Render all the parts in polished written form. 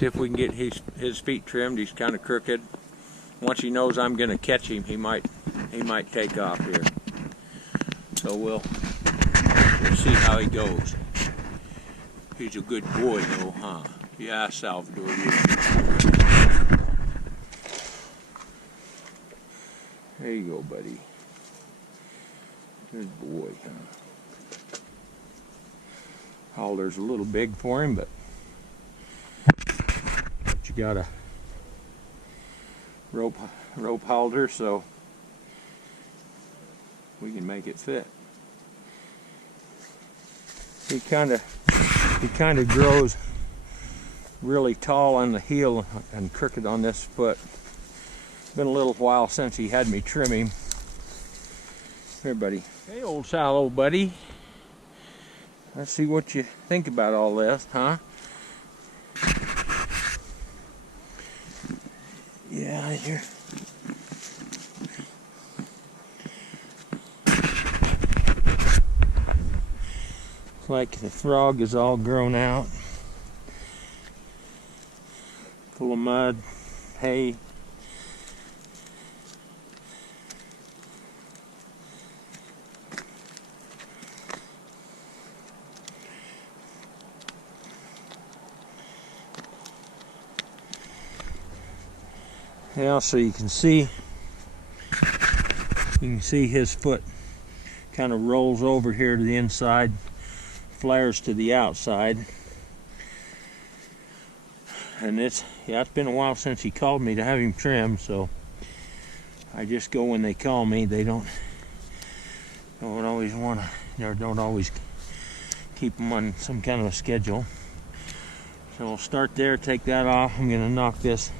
See if we can get his feet trimmed. He's kind of crooked. Once he knows I'm going to catch him, he might take off here. So we'll see how he goes. He's a good boy though, huh? Yeah, Salvador. There you go, buddy. Good boy, huh? Halter's a little big for him, but you got a rope halter, so we can make it fit. He kind of grows really tall on the heel and crooked on this foot. Been a little while since he had me trim him. Here, buddy. Hey, old Sal, buddy. Let's see what you think about all this, huh? Yeah, here. Looks like the frog is all grown out. Full of mud, hay. Yeah, so you can see his foot kind of rolls over here to the inside, flares to the outside. And it's been a while since he called me to have him trimmed, so I just go when they call me. They don't always want to, or don't always keep them on some kind of a schedule. So we'll start there, take that off. I'm going to knock this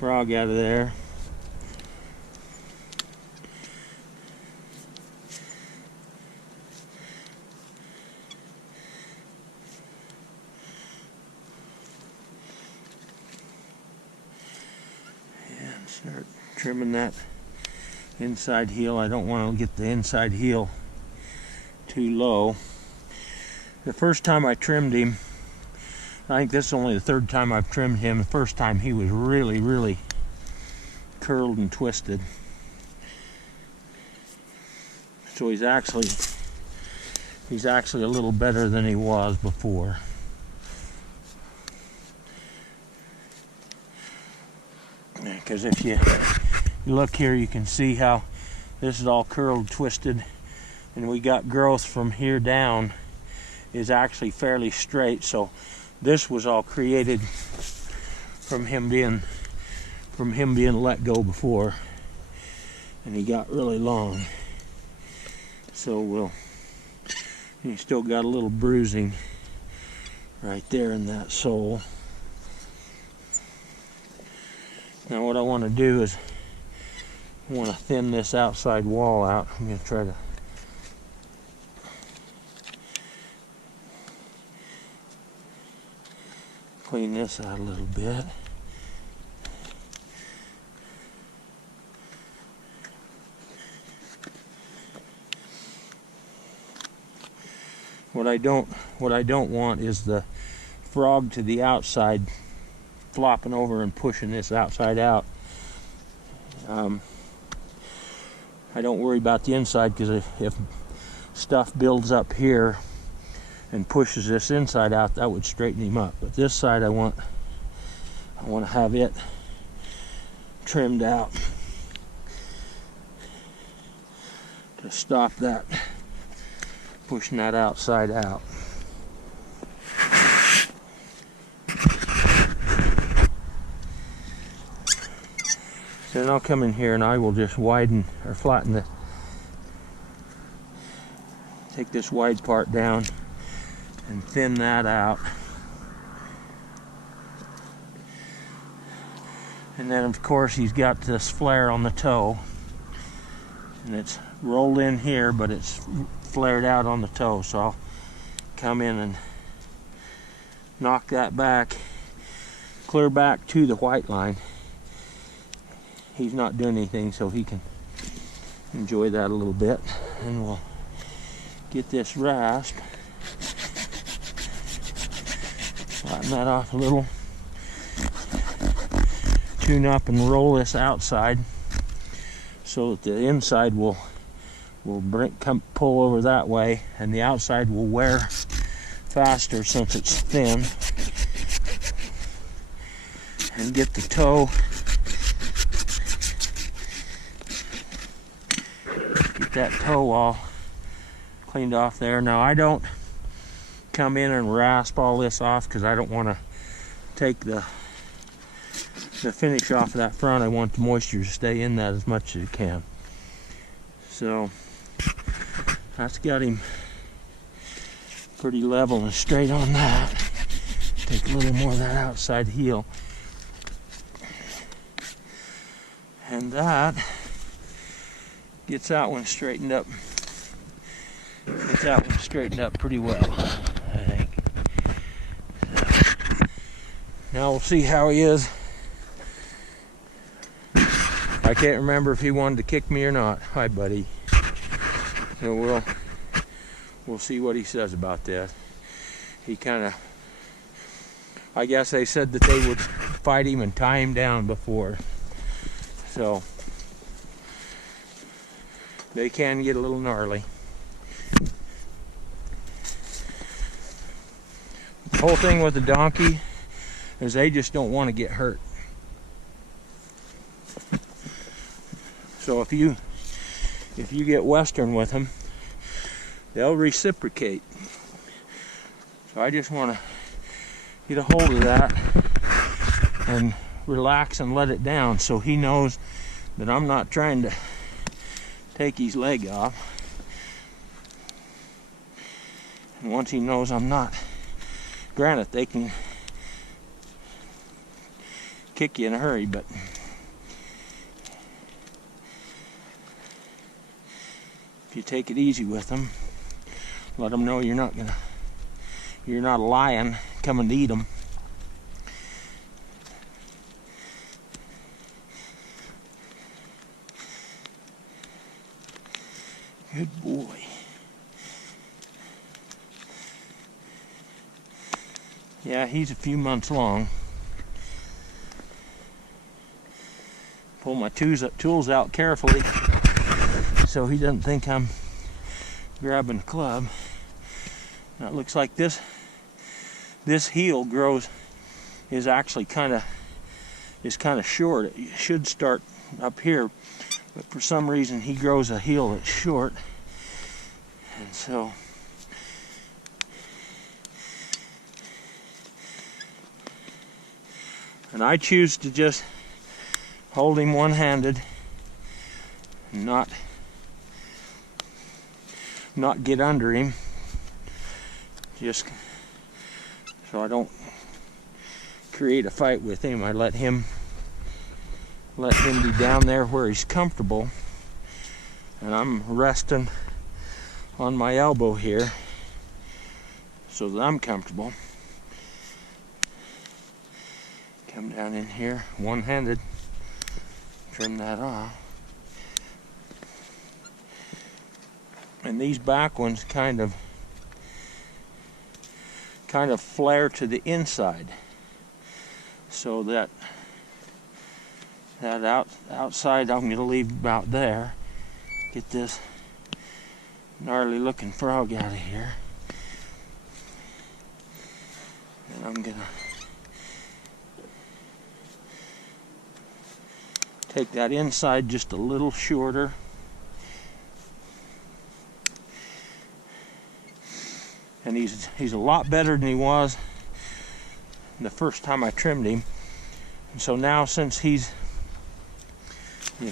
frog out of there. And start trimming that inside heel. I don't want to get the inside heel too low. The first time I trimmed him, I think this is only the third time I've trimmed him. The first time he was really, really curled and twisted. So he's actually a little better than he was before. Because if you look here, you can see how this is all curled, twisted, and we got growth from here down is actually fairly straight. So this was all created from him being let go before, and he got really long. So he still got a little bruising right there in that sole. Now what I want to do is I want to thin this outside wall out. I'm going to try to clean this out a little bit. What I don't want is the frog to the outside flopping over and pushing this outside out. I don't worry about the inside, because if stuff builds up here and pushes this inside out, that would straighten him up. But this side I want to have it trimmed out to stop that pushing that outside out. So then I'll come in here and I will just widen or flatten take this wide part down and thin that out. And then of course he's got this flare on the toe, and it's rolled in here, but it's flared out on the toe. So I'll come in and knock that back, clear back to the white line. He's not doing anything, so he can enjoy that a little bit. And we'll get this rasp Flatten that off a little. Tune up and roll this outside so that the inside will pull over that way, and the outside will wear faster since it's thin. And get the toe, get that toe all cleaned off there. Now I don't come in and rasp all this off because I don't want to take the finish off of that front. I want the moisture to stay in that as much as it can. So that's got him pretty level and straight on that. Take a little more of that outside heel. And that gets that one straightened up. Gets that one straightened up pretty well, I think. So, now we'll see how he is. I can't remember if he wanted to kick me or not. Hi, buddy. So we'll see what he says about that. He kind of, I guess they said that they would fight him and tie him down before. So they can get a little gnarly. The whole thing with the donkey is they just don't want to get hurt. So if you get Western with them, they'll reciprocate. So I just want to get a hold of that and relax and let it down so he knows that I'm not trying to take his leg off. And once he knows I'm not, granted they can kick you in a hurry, but if you take it easy with them, let them know you're not a lion coming to eat them. Good boy. Yeah, he's a few months long. Pull my tools out carefully so he doesn't think I'm grabbing the club. Now it looks like this heel is actually kind of short. It should start up here, but for some reason he grows a heel that's short, and so I choose to just hold him one-handed and not get under him, just so I don't create a fight with him. I let him be down there where he's comfortable, and I'm resting on my elbow here so that I'm comfortable. Come down in here one-handed, trim that off. And these back ones kind of flare to the inside, so that outside I'm going to leave about there. Get this gnarly looking frog out of here, and I'm going to take that inside just a little shorter. And he's a lot better than he was the first time I trimmed him. And so now, since you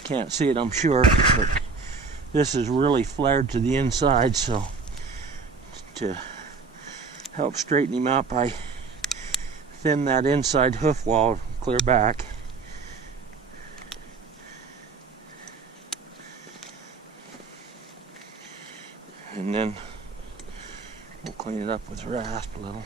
can't see it, I'm sure, but this is really flared to the inside, so to help straighten him up, I thin that inside hoof wall clear back. And then we'll clean it up with rasp a little.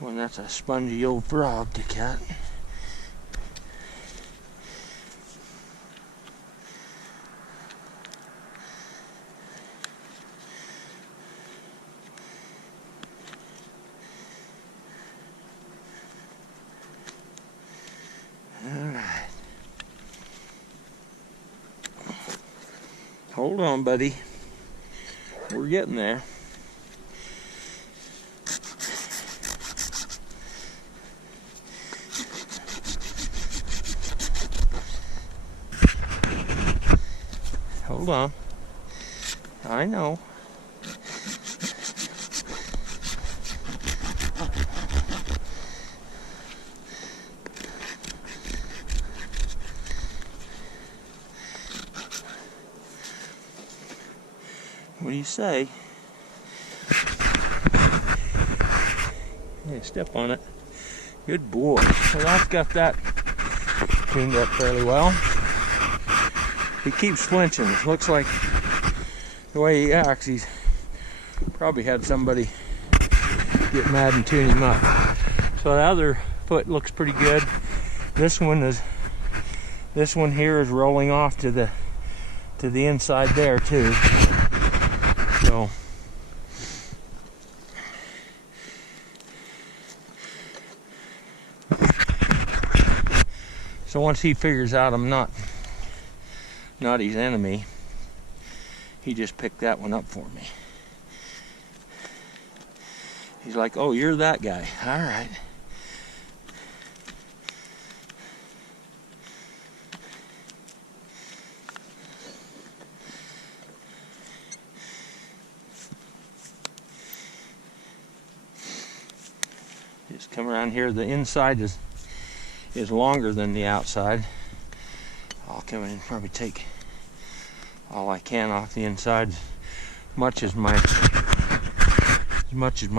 Well, that's a spongy old frog to cut. Hold on, buddy. We're getting there. Hold on. I know. What do you say? Yeah, step on it. Good boy. Well, I've got that tuned up fairly well. He keeps flinching. It looks like the way he acts, he's probably had somebody get mad and tune him up. So the other foot looks pretty good. This one here is rolling off to the inside there too. So once he figures out I'm not his enemy, he just picked that one up for me. He's like, oh, you're that guy. All right. Just come around here. The inside is longer than the outside. I'll come in and probably take all I can off the inside, as much as my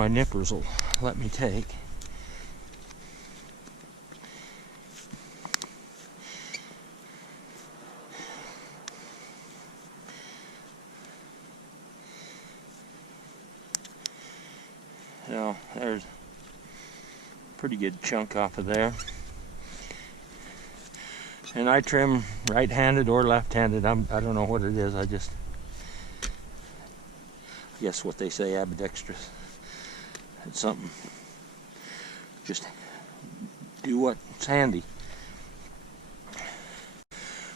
nippers will let me take. So there's a pretty good chunk off of there. And I trim right-handed or left-handed. I don't know what it is. I guess what they say, ambidextrous. It's something. Just do what's handy.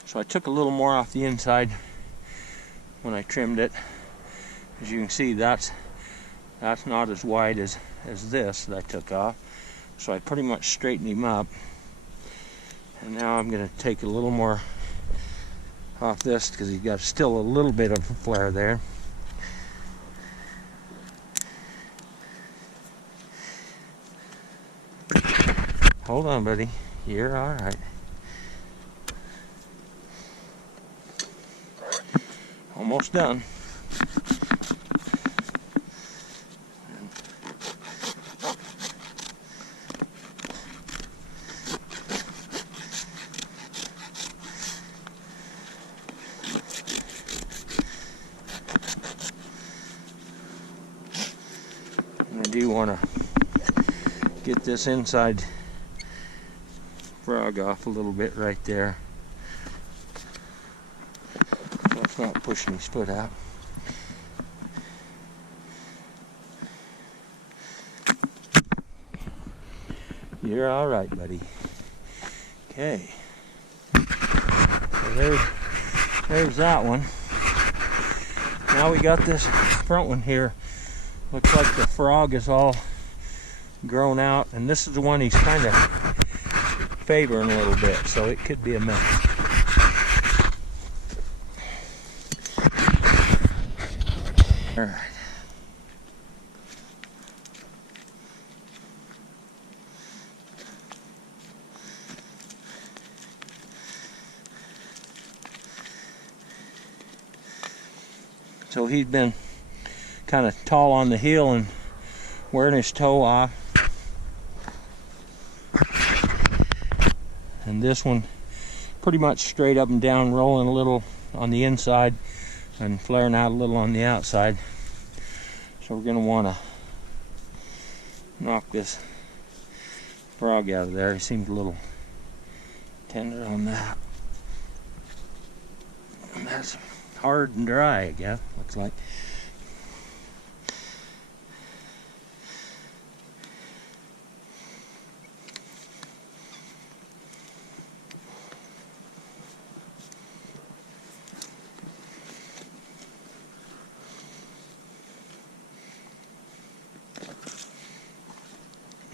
So I took a little more off the inside when I trimmed it. As you can see, that's not as wide as this that I took off. So I pretty much straightened him up. And now I'm going to take a little more off this because he's got still a little bit of a flare there. Hold on, buddy. You're all right. Almost done. I do want to get this inside frog off a little bit right there. So it's not pushing his foot out. You're all right, buddy. Okay. So there's that one. Now we got this front one here. Looks like the frog is all grown out, and this is the one he's kind of favoring a little bit, so it could be a mess. All right. So he's been kind of tall on the heel and wearing his toe off. And this one pretty much straight up and down, rolling a little on the inside and flaring out a little on the outside. So we're going to want to knock this frog out of there. He seems a little tender on that. And that's hard and dry, I guess, looks like.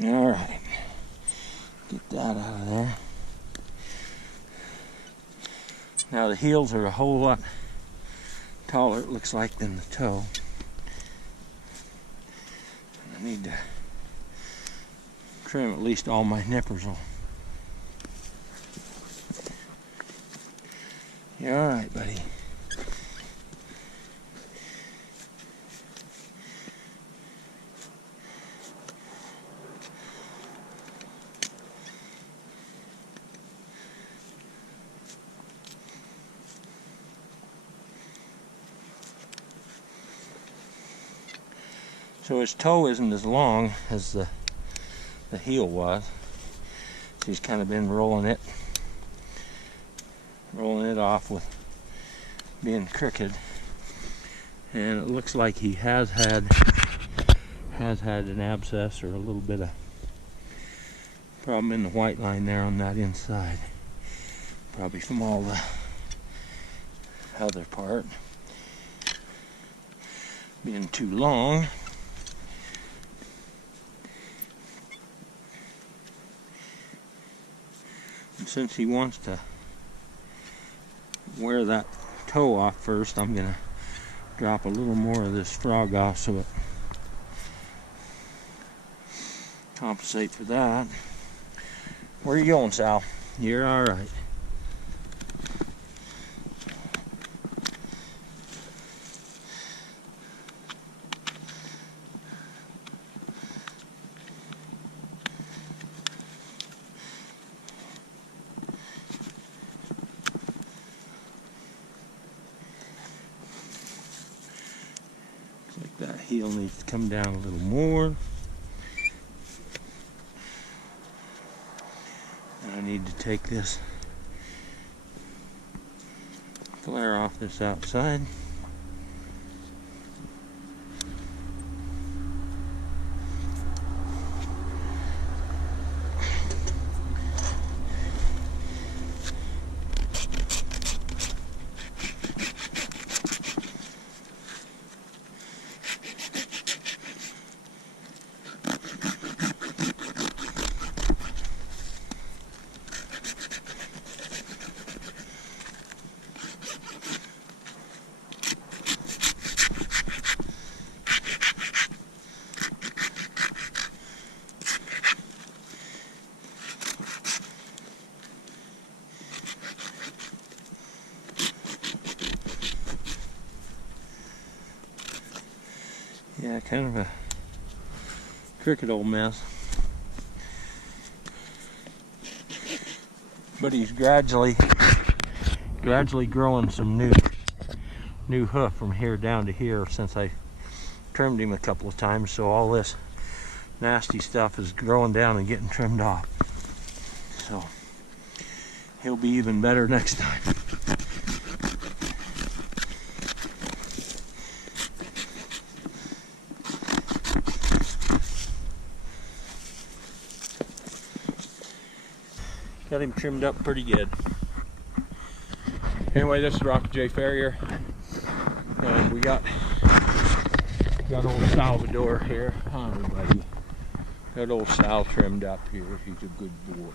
All right, get that out of there. Now the heels are a whole lot taller, it looks like, than the toe. I need to trim at least all my nippers off. You all right, buddy? So his toe isn't as long as the heel was. So he's kind of been rolling it off with being crooked, and it looks like he has had an abscess or a little bit of problem in the white line there on that inside, probably from all the other part being too long. And since he wants to wear that toe off first, I'm gonna drop a little more of this frog off so it compensate for that. Where are you going, Sal? You're all right. That heel needs to come down a little more. And I need to take this flare off this outside. Yeah, kind of a crooked old mess. But he's gradually growing some new hoof from here down to here since I trimmed him a couple of times, so all this nasty stuff is growing down and getting trimmed off. So he'll be even better next time. Got him trimmed up pretty good. Anyway, this is Rockin Farrier, and we got old Salvador here. Hi, everybody. Got old Sal trimmed up here. He's a good boy.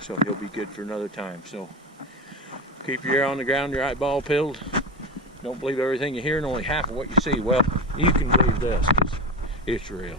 So he'll be good for another time. So keep your ear on the ground, your eyeball peeled. Don't believe everything you hear and only half of what you see. Well, you can believe this because it's real.